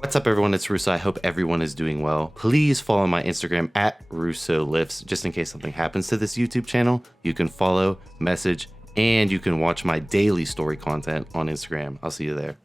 What's up everyone, it's Russo. I hope everyone is doing well. Please follow my Instagram at RussoLifts. Just in case something happens to this YouTube channel, you can follow, message, and you can watch my daily story content on Instagram. I'll see you there.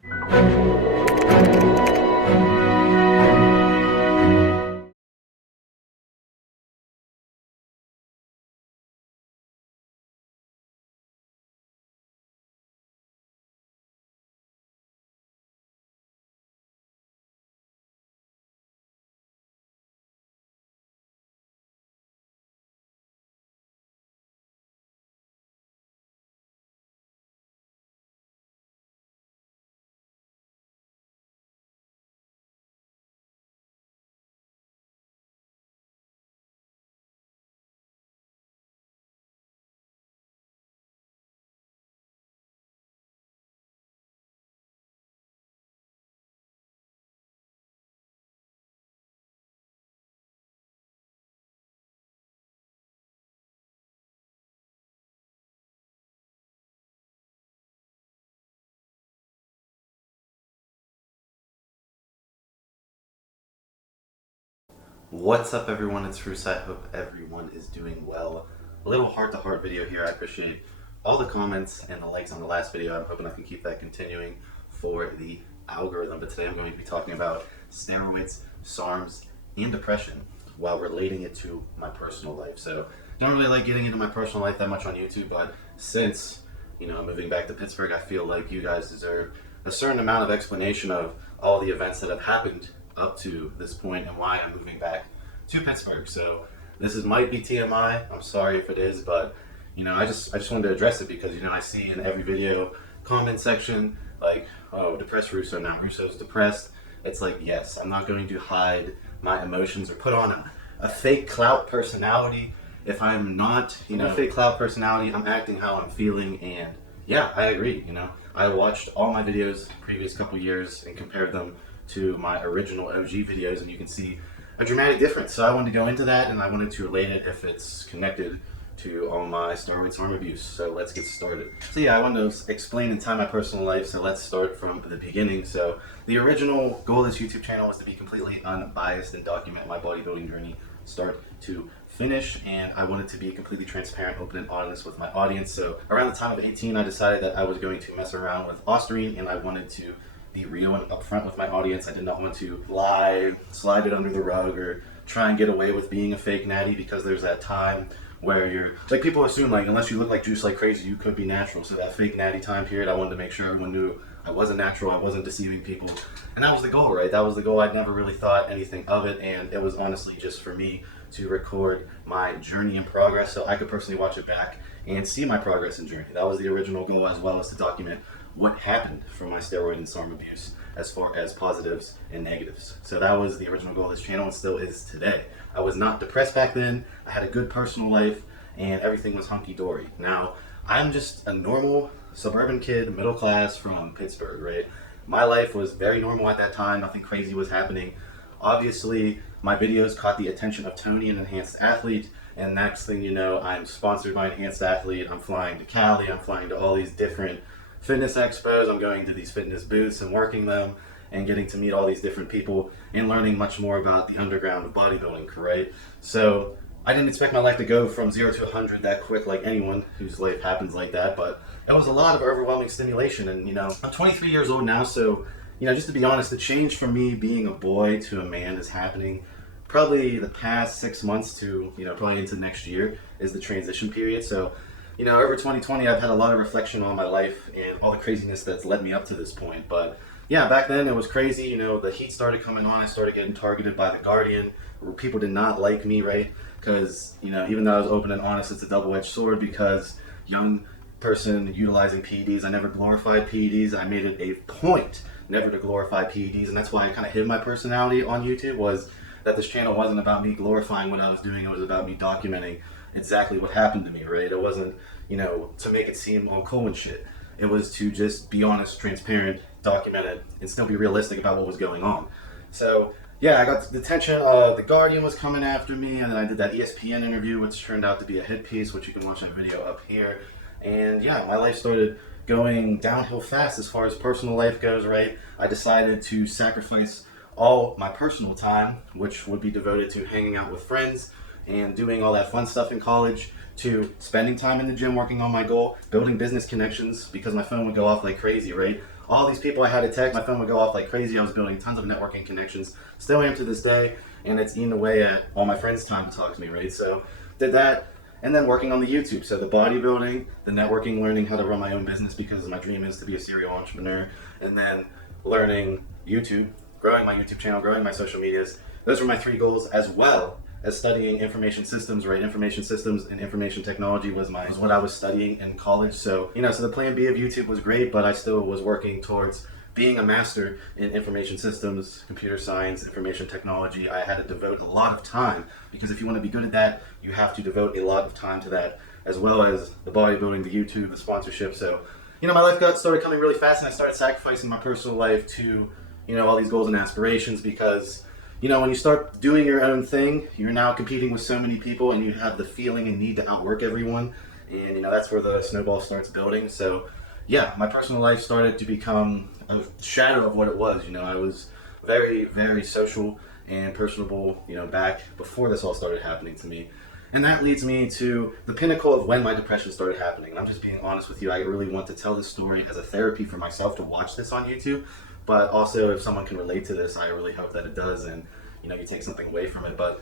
What's up everyone, it's Russo. I hope everyone is doing well. A little heart-to-heart video here. I appreciate all the comments and the likes on the last video. I'm hoping I can keep that continuing for the algorithm, but today I'm going to be talking about steroids, Sarms, and depression while relating it to my personal life. So don't really like getting into my personal life that much on YouTube, but since moving back to Pittsburgh, I feel like you guys deserve a certain amount of explanation of all the events that have happened up to this point and why I'm moving back to Pittsburgh. So this might be TMI. I'm sorry if it is, but I just wanted to address it because I see in every video comment section like, oh, depressed Russo, now Russo's depressed. It's like, yes, I'm not going to hide my emotions or put on a fake clout personality. If I'm not, a fake clout personality, I'm acting how I'm feeling. And yeah, I agree. I watched all my videos previous couple years and compared them to my original OG videos, and you can see a dramatic difference. So I wanted to go into that, and I wanted to relate it if it's connected to all my steroid harm abuse. So let's get started. So yeah, I wanted to explain and tie my personal life, so let's start from the beginning. So the original goal of this YouTube channel was to be completely unbiased and document my bodybuilding journey start to finish, and I wanted to be completely transparent, open, and honest with my audience. So around the time of 18, I decided that I was going to mess around with Osterine, and I wanted to be real and upfront with my audience. I did not want to lie, slide it under the rug, or try and get away with being a fake natty, because there's that time where you're like, people assume like unless you look like juice like crazy, you could be natural. So that fake natty time period, I wanted to make sure everyone knew I wasn't natural, I wasn't deceiving people, and that was the goal, right? That was the goal. I'd never really thought anything of it, and it was honestly just for me to record my journey and progress so I could personally watch it back and see my progress and journey. That was the original goal, as well as to document what happened from my steroid and SARM abuse as far as positives and negatives. So that was the original goal of this channel, and still is today. I was not depressed back then. I had a good personal life and everything was hunky-dory. Now, I'm just a normal suburban kid, middle class from Pittsburgh, right? My life was very normal at that time. Nothing crazy was happening. Obviously, my videos caught the attention of Tony, an Enhanced Athlete, and next thing you know, I'm sponsored by Enhanced Athlete. I'm flying to Cali. I'm flying to all these different fitness expos. I'm going to these fitness booths and working them and getting to meet all these different people and learning much more about the underground of bodybuilding, right? So I didn't expect my life to go from 0 to 100 that quick, like anyone whose life happens like that, but it was a lot of overwhelming stimulation. And I'm 23 years old now, so just to be honest, the change from me being a boy to a man is happening probably the past 6 months to probably into next year is the transition period. So over 2020, I've had a lot of reflection on my life and all the craziness that's led me up to this point. But yeah, back then it was crazy. The heat started coming on. I started getting targeted by the Guardian. People did not like me, right? Because, even though I was open and honest, it's a double-edged sword, because young person utilizing PEDs, I never glorified PEDs. I made it a point never to glorify PEDs, and that's why I kind of hid my personality on YouTube, was that this channel wasn't about me glorifying what I was doing. It was about me documenting exactly what happened to me, right? It wasn't, to make it seem all cool and shit. It was to just be honest, transparent, document it, and still be realistic about what was going on. So yeah, I got the attention of the Guardian was coming after me, and then I did that ESPN interview, which turned out to be a hit piece, which you can watch my video up here. And yeah, my life started going downhill fast as far as personal life goes, right? I decided to sacrifice all my personal time, which would be devoted to hanging out with friends and doing all that fun stuff in college, to spending time in the gym working on my goal, building business connections because my phone would go off like crazy, right? All these people I had to text, my phone would go off like crazy. I was building tons of networking connections, still am to this day, and it's eating away at all my friends' time to talk to me, right? So did that, and then working on the YouTube. So the bodybuilding, the networking, learning how to run my own business because my dream is to be a serial entrepreneur, and then learning YouTube, growing my YouTube channel, growing my social medias. Those were my 3 goals, as well as studying information systems, right? Information systems and information technology was what I was studying in college. So, so the plan B of YouTube was great, but I still was working towards being a master in information systems, computer science, information technology. I had to devote a lot of time, because if you want to be good at that, you have to devote a lot of time to that, as well as the bodybuilding, the YouTube, the sponsorship. So, my life started coming really fast, and I started sacrificing my personal life to, all these goals and aspirations, because when you start doing your own thing, you're now competing with so many people, and you have the feeling and need to outwork everyone. And, that's where the snowball starts building. So, yeah, my personal life started to become a shadow of what it was. I was very, very social and personable, back before this all started happening to me. And that leads me to the pinnacle of when my depression started happening. And I'm just being honest with you. I really want to tell this story as a therapy for myself to watch this on YouTube. But also, if someone can relate to this, I really hope that it does, and you take something away from it. But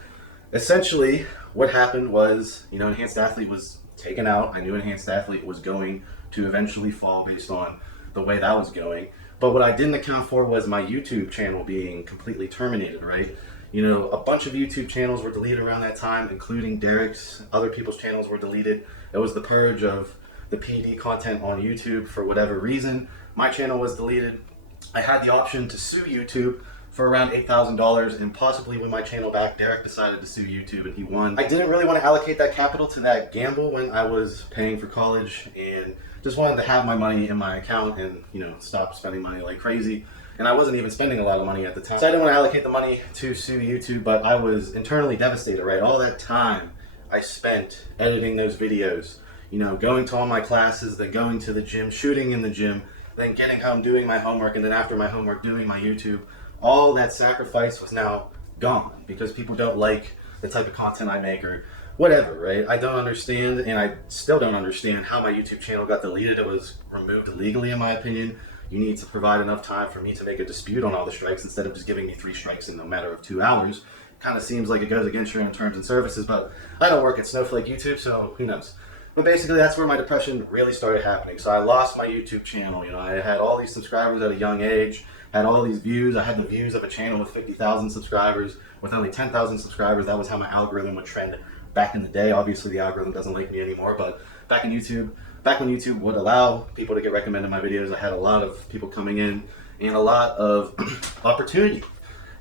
essentially, what happened was, Enhanced Athlete was taken out. I knew Enhanced Athlete was going to eventually fall based on the way that was going. But what I didn't account for was my YouTube channel being completely terminated, right? A bunch of YouTube channels were deleted around that time, including Derek's. Other people's channels were deleted. It was the purge of the PD content on YouTube for whatever reason. My channel was deleted. I had the option to sue YouTube for around $8,000 and possibly win my channel back. Derek decided to sue YouTube and he won. I didn't really want to allocate that capital to that gamble when I was paying for college, and just wanted to have my money in my account and, stop spending money like crazy. And I wasn't even spending a lot of money at the time. So I didn't want to allocate the money to sue YouTube, but I was internally devastated, right? All that time I spent editing those videos, going to all my classes, then going to the gym, shooting in the gym, then getting home, doing my homework, and then after my homework, doing my YouTube. All that sacrifice was now gone because people don't like the type of content I make or whatever, right? I don't understand, and I still don't understand how my YouTube channel got deleted. It was removed illegally, in my opinion. You need to provide enough time for me to make a dispute on all the strikes instead of just giving me 3 strikes in a matter of 2 hours. Kind of seems like it goes against your own terms and services, but I don't work at Snowflake YouTube, so who knows? But basically, that's where my depression really started happening. So I lost my YouTube channel. I had all these subscribers at a young age, had all these views. I had the views of a channel with 50,000 subscribers. With only 10,000 subscribers, that was how my algorithm would trend back in the day. Obviously, the algorithm doesn't like me anymore, but back when YouTube would allow people to get recommended my videos, I had a lot of people coming in and a lot of opportunity.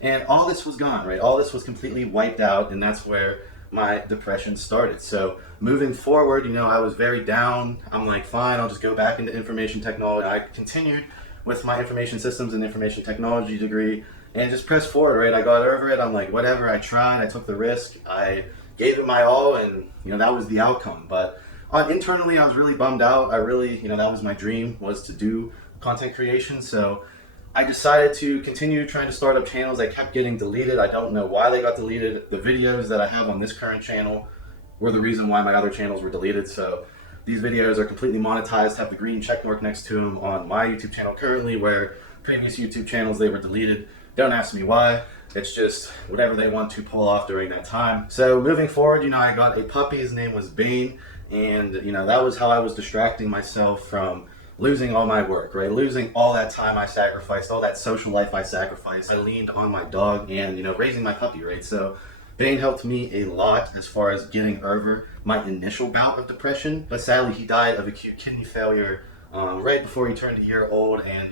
And all this was gone, right? All this was completely wiped out, and that's where my depression started. So moving forward, I was very down. I'm like, fine, I'll just go back into information technology. I continued with my information systems and information technology degree and just pressed forward, right? I got over it. I'm like, whatever, I tried, I took the risk, I gave it my all, and that was the outcome. But internally, I was really bummed out. I really, that was my dream, was to do content creation. So I decided to continue trying to start up channels. They kept getting deleted. I don't know why they got deleted. The videos that I have on this current channel were the reason why my other channels were deleted. So these videos are completely monetized, have the green check mark next to them on my YouTube channel currently, where previous YouTube channels, they were deleted. Don't ask me why. It's just whatever they want to pull off during that time. So moving forward, I got a puppy. His name was Bane. And, that was how I was distracting myself from losing all my work, right? Losing all that time I sacrificed, all that social life I sacrificed. I leaned on my dog and, raising my puppy, right? So Bane helped me a lot as far as getting over my initial bout of depression. But sadly, he died of acute kidney failure right before he turned a year old. And,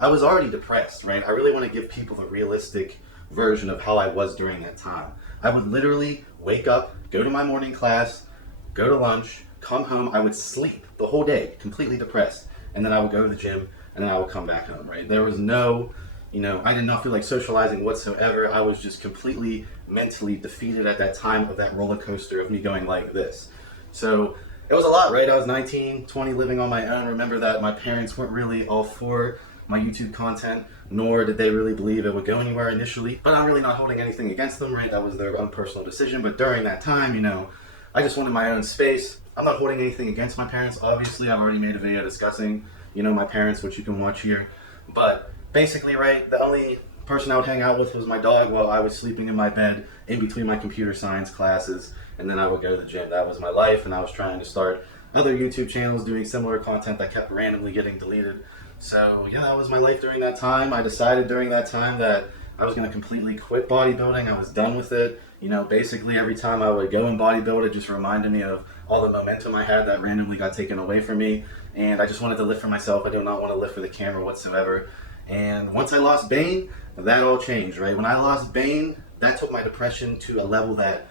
I was already depressed, right? I really want to give people the realistic version of how I was during that time. I would literally wake up, go to my morning class, go to lunch, come home. I would sleep the whole day, completely depressed. And then I would go to the gym, and then I would come back home, right? There was no, I did not feel like socializing whatsoever. I was just completely mentally defeated at that time of that roller coaster of me going like this. So it was a lot, right? I was 19, 20, living on my own. Remember that my parents weren't really all for my YouTube content, nor did they really believe it would go anywhere initially. But I'm really not holding anything against them, right? That was their own personal decision. But during that time, you know, I just wanted my own space. I'm not holding anything against my parents. Obviously, I've already made a video discussing, you know, my parents, which you can watch here. But basically, right, the only person I would hang out with was my dog while I was sleeping in my bed in between my computer science classes, and then I would go to the gym. That was my life, and I was trying to start other YouTube channels doing similar content that kept randomly getting deleted. So yeah, that was my life during that time. I decided during that time that I was going to completely quit bodybuilding. I was done with it. You know, basically every time I would go and bodybuild, it just reminded me of all the momentum I had that randomly got taken away from me, and I just wanted to live for myself. I did not want to live for the camera whatsoever. And once I lost Bane, that all changed, right? When I lost Bane, that took my depression to a level that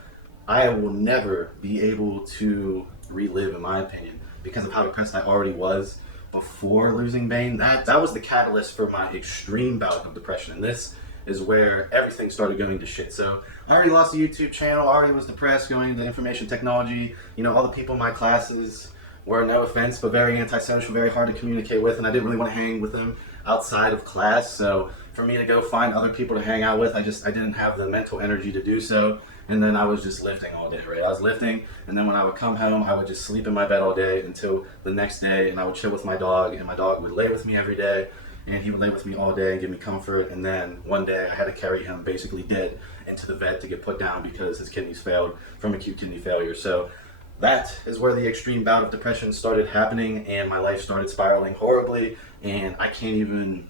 I will never be able to relive, in my opinion, because of how depressed I already was before losing Bane. That was the catalyst for my extreme bout of depression, and this is where everything started going to shit. So I already lost a YouTube channel, I already was depressed, going into information technology. You know, all the people in my classes were, no offense, but very antisocial, very hard to communicate with, and I didn't really want to hang with them outside of class. So for me to go find other people to hang out with, I didn't have the mental energy to do so. And then I was just lifting all day, right? I was lifting, and then when I would come home, I would just sleep in my bed all day until the next day, and I would chill with my dog, and my dog would lay with me every day, and he would lay with me all day and give me comfort. And then one day I had to carry him basically dead into the vet to get put down because his kidneys failed from acute kidney failure. So that is where the extreme bout of depression started happening, and my life started spiraling horribly, and I can't even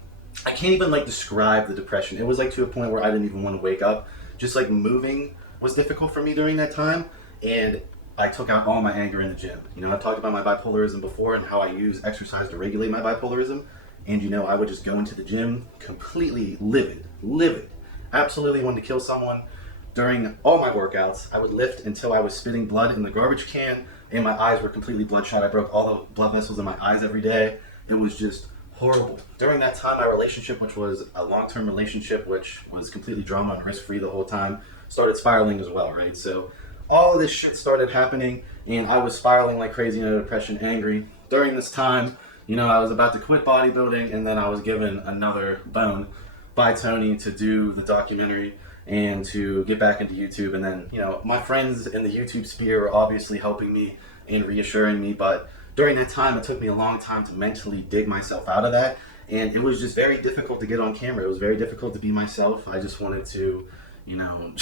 like describe the depression. It was like to a point where I didn't even want to wake up. Just like moving was difficult for me during that time, and I took out all my anger in the gym. You know, I've talked about my bipolarism before and how I use exercise to regulate my bipolarism, and you know, I would just go into the gym completely livid, absolutely wanted to kill someone. During all my workouts, I would lift until I was spitting blood in the garbage can, and my eyes were completely bloodshot. I broke all the blood vessels in my eyes every day. It was just horrible. During that time, my relationship, which was a long-term relationship, which was completely drama and risk-free the whole time, started spiraling as well, right? So all of this shit started happening, and I was spiraling like crazy into depression, angry. During this time, you know, I was about to quit bodybuilding, and then I was given another bone by Tony to do the documentary and to get back into YouTube. And then, you know, my friends in the YouTube sphere were obviously helping me and reassuring me, but during that time, it took me a long time to mentally dig myself out of that, and it was just very difficult to get on camera. It was very difficult to be myself. I just wanted to, you know,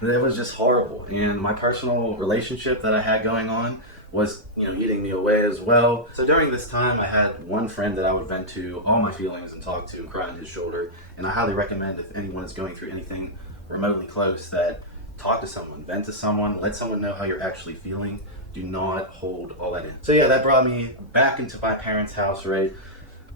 it was just horrible. And my personal relationship that I had going on was, you know, eating me away as well. So during this time, I had one friend that I would vent to all my feelings and talk to and cry on his shoulder. And I highly recommend, if anyone is going through anything remotely close, that talk to someone, vent to someone, let someone know how you're actually feeling. Do not hold all that in. So yeah, that brought me back into my parents' house, right?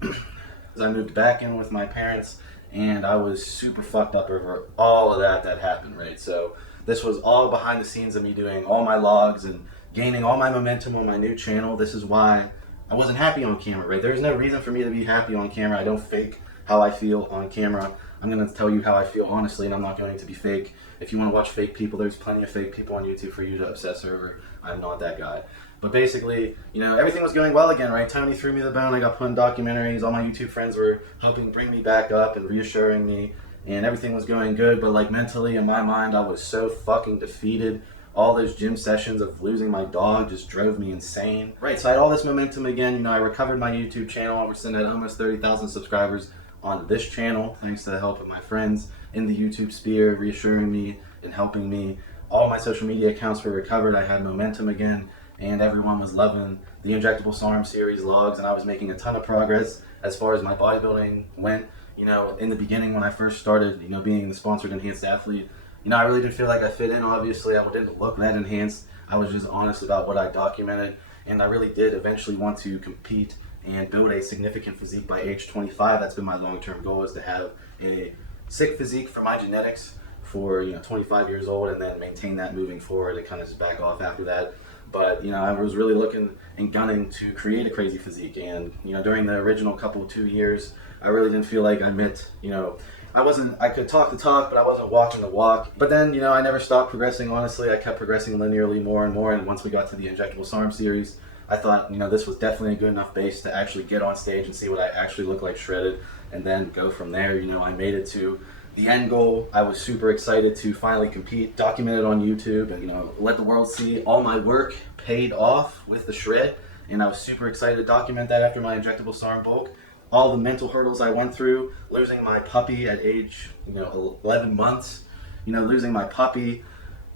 As I moved back in with my parents, and I was super fucked up over all of that happened, right? So this was all behind the scenes of me doing all my logs and gaining all my momentum on my new channel. This is why I wasn't happy on camera, right? There's no reason for me to be happy on camera. I don't fake how I feel on camera. I'm going to tell you how I feel honestly, and I'm not going to be fake. If you want to watch fake people, there's plenty of fake people on YouTube for you to obsess over. I'm not that guy. But basically, you know, everything was going well again, right? Tony threw me the bone. I got put in documentaries. All my YouTube friends were helping bring me back up and reassuring me, and everything was going good. But like mentally, in my mind, I was so fucking defeated. All those gym sessions of losing my dog just drove me insane. Right, so I had all this momentum again. You know, I recovered my YouTube channel. We're sitting at almost 30,000 subscribers on this channel, thanks to the help of my friends in the YouTube sphere, reassuring me and helping me. All my social media accounts were recovered. I had momentum again, and everyone was loving the injectable Sarms series logs, and I was making a ton of progress as far as my bodybuilding went. You know, in the beginning when I first started, you know, being the sponsored enhanced athlete, you know, I really didn't feel like I fit in, obviously. I didn't look that enhanced. I was just honest about what I documented, and I really did eventually want to compete and build a significant physique by age 25. That's been my long-term goal, is to have a sick physique for my genetics for, you know, 25 years old, and then maintain that moving forward and kind of just back off after that. But, you know, I was really looking and gunning to create a crazy physique, and, you know, during the original 2 years, I really didn't feel like I met, you know, I could talk the talk, but I wasn't walking the walk. But then, you know, I never stopped progressing, honestly. I kept progressing linearly more and more, and once we got to the injectable Sarms series, I thought, you know, this was definitely a good enough base to actually get on stage and see what I actually look like shredded, and then go from there. You know, I made it to the end goal. I was super excited to finally compete, document it on YouTube, and, you know, let the world see all my work paid off with the shred. And I was super excited to document that after my injectable Sarm bulk. All the mental hurdles I went through, losing my puppy at age, you know, 11 months, you know, losing my puppy,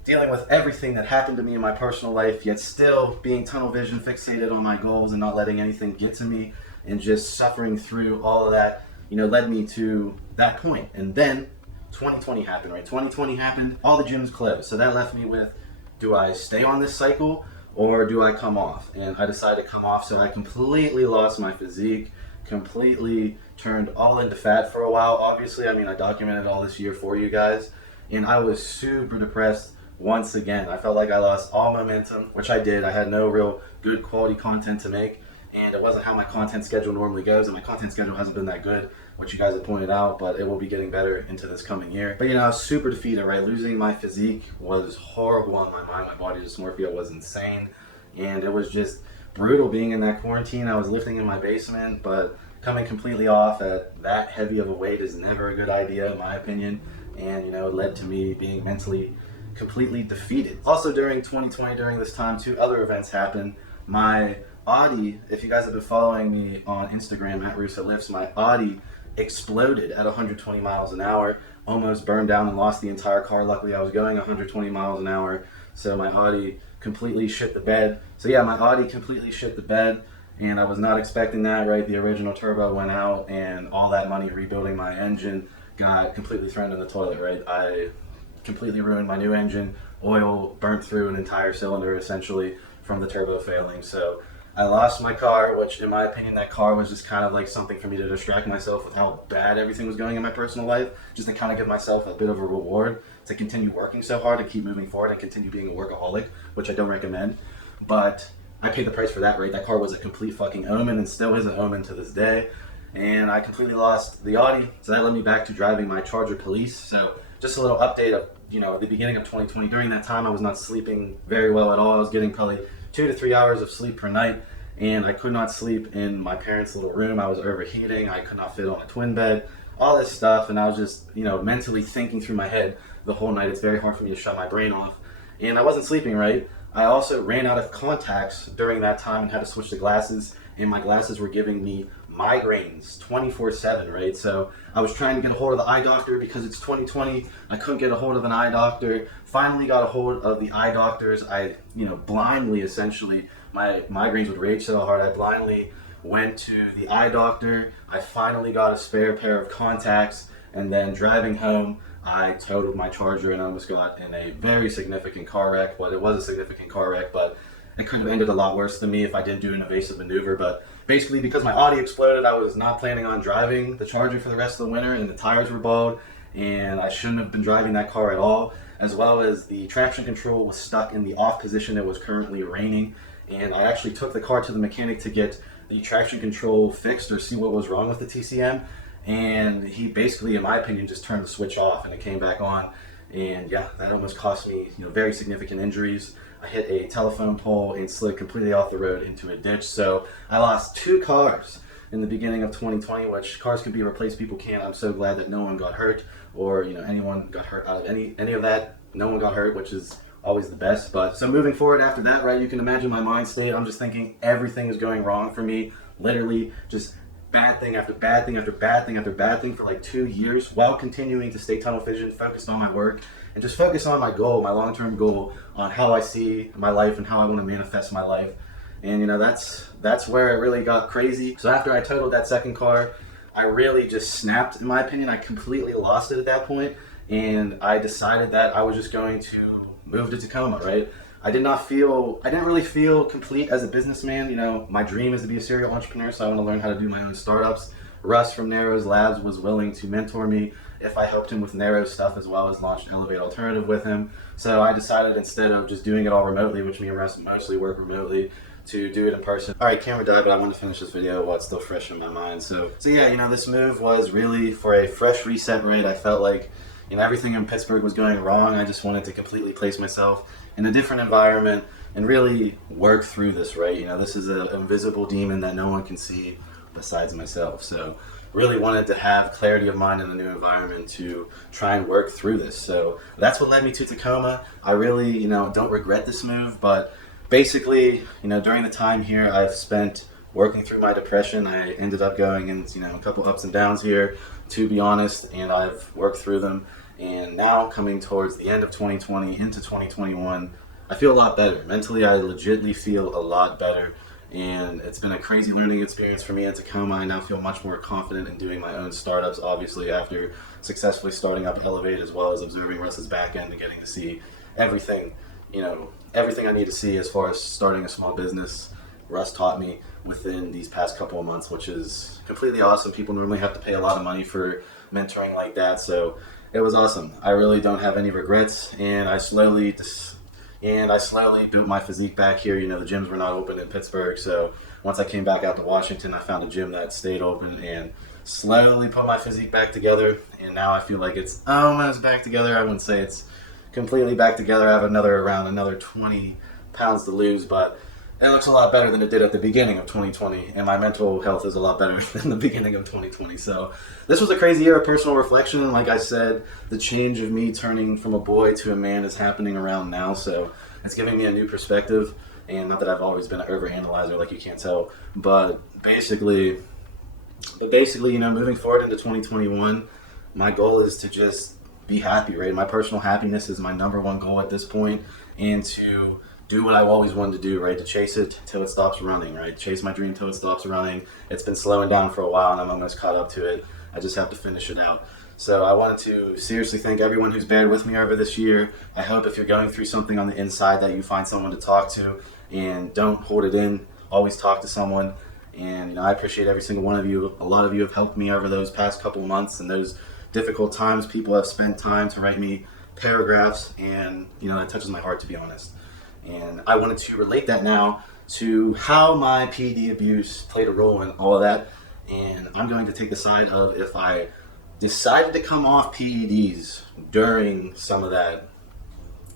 dealing with everything that happened to me in my personal life, yet still being tunnel vision fixated on my goals and not letting anything get to me, and just suffering through all of that, you know, led me to that point. And then 2020 happened, right? 2020 happened, all the gyms closed. So that left me with, do I stay on this cycle or do I come off? And I decided to come off, so I completely lost my physique, completely turned all into fat for a while. Obviously, I mean, I documented all this year for you guys, and I was super depressed once again. I felt like I lost all momentum, which I did. I had no real good quality content to make, and it wasn't how my content schedule normally goes, and my content schedule hasn't been that good, which you guys have pointed out, but it will be getting better into this coming year. But, you know, I was super defeated, right? Losing my physique was horrible on my mind. My body dysmorphia was insane, and it was just brutal being in that quarantine. I was lifting in my basement, but coming completely off at that heavy of a weight is never a good idea, in my opinion. And, you know, it led to me being mentally completely defeated. Also, during 2020, during this time, 2 other events happened. My Audi, if you guys have been following me on Instagram at Russo Lifts, my Audi exploded at 120 miles an hour, almost burned down and lost the entire car. Luckily, I was going 120 miles an hour, so my Audi completely shit the bed. So yeah, my Audi completely shit the bed, and I was not expecting that, right? The original turbo went out, and all that money rebuilding my engine got completely thrown in the toilet, right? I completely ruined my new engine. Oil burnt through an entire cylinder, essentially, from the turbo failing. So I lost my car, which, in my opinion, that car was just kind of like something for me to distract myself with how bad everything was going in my personal life, just to kind of give myself a bit of a reward to continue working so hard, to keep moving forward and continue being a workaholic, which I don't recommend. But I paid the price for that, right? That car was a complete fucking omen, and still is an omen to this day. And I completely lost the Audi, so that led me back to driving my Charger Police. So just a little update of, you know, the beginning of 2020. During that time, I was not sleeping very well at all. I was getting probably 2 to 3 hours of sleep per night, and I could not sleep in my parents' little room. I was overheating. I could not fit on a twin bed, all this stuff, and I was just, you know, mentally thinking through my head the whole night. It's very hard for me to shut my brain off, and I wasn't sleeping right. I also ran out of contacts during that time and had to switch to glasses, and my glasses were giving me migraines 24/7, right? So I was trying to get a hold of the eye doctor because it's 2020. I couldn't get a hold of an eye doctor. Finally got a hold of the eye doctors. I, you know, blindly, essentially, my migraines would rage so hard, I blindly went to the eye doctor. I finally got a spare pair of contacts, and then driving home, I totaled my Charger and almost got in a very significant car wreck. Well, it was a significant car wreck, but it could have ended a lot worse than me if I didn't do an evasive maneuver. But basically, because my Audi exploded, I was not planning on driving the Charger for the rest of the winter, and the tires were bald, and I shouldn't have been driving that car at all, as well as the traction control was stuck in the off position. It was currently raining, and I actually took the car to the mechanic to get the traction control fixed or see what was wrong with the TCM, and he basically, in my opinion, just turned the switch off and it came back on. And yeah, that almost cost me, you know, very significant injuries. I hit a telephone pole and slid completely off the road into a ditch. So I lost 2 cars in the beginning of 2020, which cars can be replaced, people can't. I'm so glad that no one got hurt, or, you know, anyone got hurt out of any of that. No one got hurt, which is always the best. But so moving forward after that, right, you can imagine my mind state. I'm just thinking everything is going wrong for me, literally just bad thing after bad thing after bad thing after bad thing for like 2 years, while continuing to stay tunnel vision, focused on my work, and just focus on my goal, my long-term goal, on how I see my life and how I want to manifest my life. And, you know, that's where it really got crazy. So after I totaled that second car, I really just snapped, in my opinion. I completely lost it at that point, and I decided that I was just going to move to Tacoma, right? I didn't really feel complete as a businessman. You know, my dream is to be a serial entrepreneur, so I want to learn how to do my own startups. Russ from Narrows Labs was willing to mentor me if I helped him with Narrows stuff, as well as launched Elevate Alternative with him. So I decided, instead of just doing it all remotely, which me and Russ mostly work remotely, to do it in person. All right, camera died, but I want to finish this video while it's still fresh in my mind. So yeah, you know, this move was really for a fresh reset, right? I felt like, everything in Pittsburgh was going wrong. I just wanted to completely place myself in a different environment and really work through this, right? This is an invisible demon that no one can see besides myself. So really wanted to have clarity of mind in a new environment to try and work through this. So that's what led me to Tacoma. I really, don't regret this move, but basically, during the time here I've spent working through my depression. I ended up going in, a couple ups and downs here, to be honest, and I've worked through them. And now coming towards the end of 2020 into 2021, I feel a lot better. Mentally, I legitimately feel a lot better. And it's been a crazy learning experience for me in Tacoma. I now feel much more confident in doing my own startups, obviously, after successfully starting up Elevate, as well as observing Russ's back end and getting to see everything, everything I need to see as far as starting a small business. Russ taught me within these past couple of months, which is completely awesome. People normally have to pay a lot of money for mentoring like that, so it was awesome. I really don't have any regrets, and I slowly built my physique back here. The gyms were not open in Pittsburgh, so once I came back out to Washington, I found a gym that stayed open and slowly put my physique back together, and now I feel like it's almost back together. I wouldn't say it's completely back together. I have around another 20 pounds to lose, but it looks a lot better than it did at the beginning of 2020, and my mental health is a lot better than the beginning of 2020. So this was a crazy year of personal reflection. Like I said, the change of me turning from a boy to a man is happening around now, so it's giving me a new perspective. And not that I've always been an overanalyzer, like you can't tell, but basically, moving forward into 2021, my goal is to just be happy, right? My personal happiness is my number one goal at this point, and to do what I've always wanted to do, right? To chase it till it stops running, right? Chase my dream till it stops running. It's been slowing down for a while, and I'm almost caught up to it. I just have to finish it out. So I wanted to seriously thank everyone who's bared with me over this year. I hope if you're going through something on the inside that you find someone to talk to, and don't hold it in. Always talk to someone. And I appreciate every single one of you. A lot of you have helped me over those past couple months and those difficult times. People have spent time to write me paragraphs, and that touches my heart, to be honest. And I wanted to relate that now to how my PED abuse played a role in all of that. And I'm going to take the side of if I decided to come off PEDs during some of that,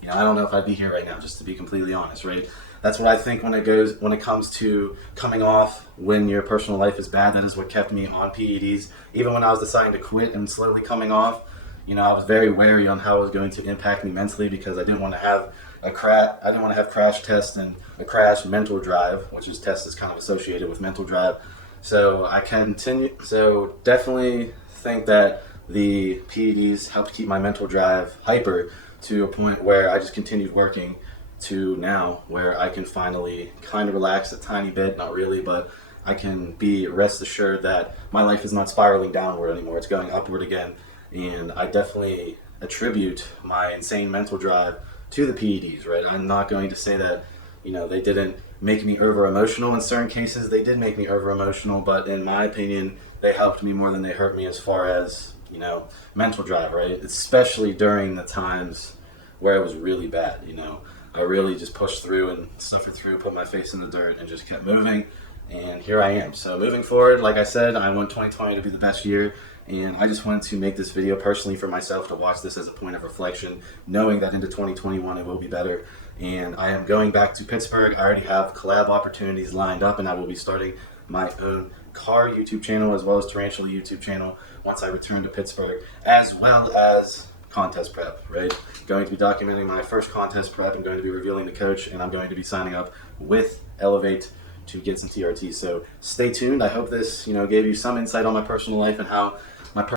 I don't know if I'd be here right now, just to be completely honest, right? That's what I think when it comes to coming off when your personal life is bad. That is what kept me on PEDs. Even when I was deciding to quit and slowly coming off, I was very wary on how it was going to impact me mentally, because I didn't want to have crash tests and a crash mental drive, which is test is kind of associated with mental drive. So definitely think that the PEDs helped keep my mental drive hyper to a point where I just continued working to now where I can finally kind of relax a tiny bit, not really, but I can be rest assured that my life is not spiraling downward anymore. It's going upward again. And I definitely attribute my insane mental drive to the PEDs, right? I'm not going to say that, they didn't make me over emotional in certain cases. They did make me over emotional, but in my opinion, they helped me more than they hurt me as far as, mental drive, right? Especially during the times where it was really bad, I really just pushed through and suffered through, put my face in the dirt, and just kept moving. And here I am. So moving forward, like I said, I want 2020 to be the best year. And I just wanted to make this video personally for myself to watch this as a point of reflection, knowing that into 2021 it will be better. And I am going back to Pittsburgh. I already have collab opportunities lined up, and I will be starting my own car YouTube channel as well as Tarantula YouTube channel once I return to Pittsburgh, as well as contest prep, right? Going to be documenting my first contest prep. I'm going to be revealing the coach, and I'm going to be signing up with Elevate to get some TRT. So stay tuned. I hope this, gave you some insight on my personal life and how